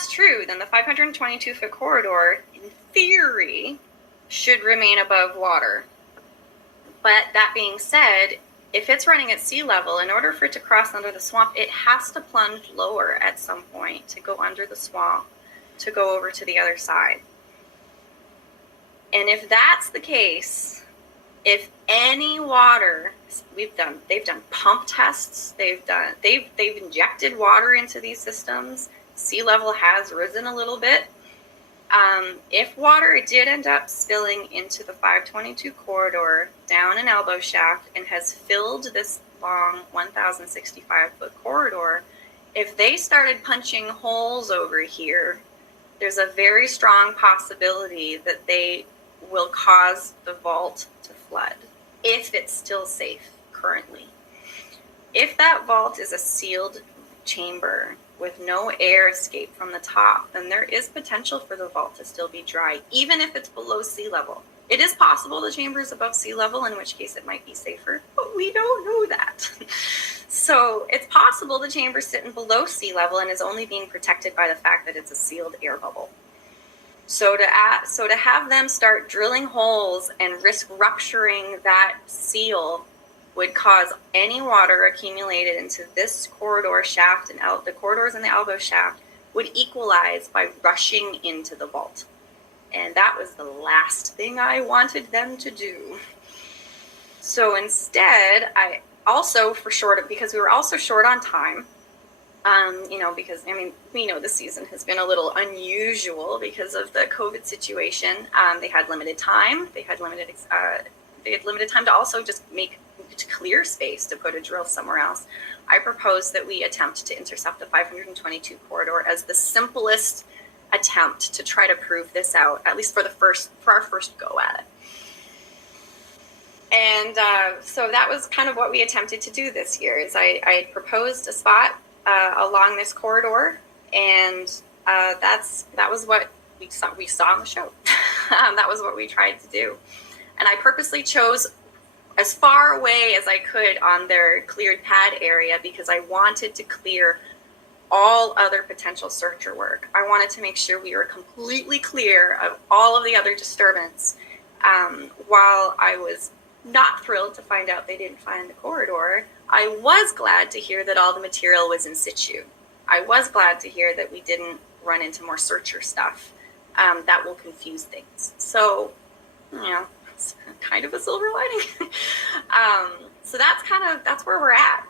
that's true, then the 522-foot corridor, in theory, should remain above water. But that being said, if it's running at sea level, in order for it to cross under the swamp, it has to plunge lower at some point to go under the swamp, to go over to the other side. And if that's the case, if any water, they've done pump tests, they've injected water into these systems, sea level has risen a little bit. If water did end up spilling into the 522 corridor down an elbow shaft and has filled this long 1,065-foot corridor, if they started punching holes over here, there's a very strong possibility that they will cause the vault to flood if it's still safe currently. If that vault is a sealed chamber with no air escape from the top, then there is potential for the vault to still be dry, even if it's below sea level. It is possible the chamber is above sea level, in which case it might be safer, but we don't know that. So it's possible the chamber's sitting below sea level and is only being protected by the fact that it's a sealed air bubble. So to have them start drilling holes and risk rupturing that seal would cause any water accumulated into this corridor shaft and out the corridors in the elbow shaft would equalize by rushing into the vault. And that was the last thing I wanted them to do. So instead, I also, because we were also short on time, because, we know the season has been a little unusual because of the COVID situation. They had limited time. They had limited time to also just to clear space to put a drill somewhere else. I propose that we attempt to intercept the 522 corridor as the simplest attempt to try to prove this out, at least for our first go at it. And so that was kind of what we attempted to do this year. Is I proposed a spot along this corridor, and that was what we saw on the show. That was what we tried to do, and I purposely chose as far away as I could on their cleared pad area because I wanted to clear all other potential searcher work. I wanted to make sure we were completely clear of all of the other disturbance. While I was not thrilled to find out they didn't find the corridor, I was glad to hear that all the material was in situ. I was glad to hear that we didn't run into more searcher stuff that will confuse things. So, it's kind of a silver lining. So that's where we're at.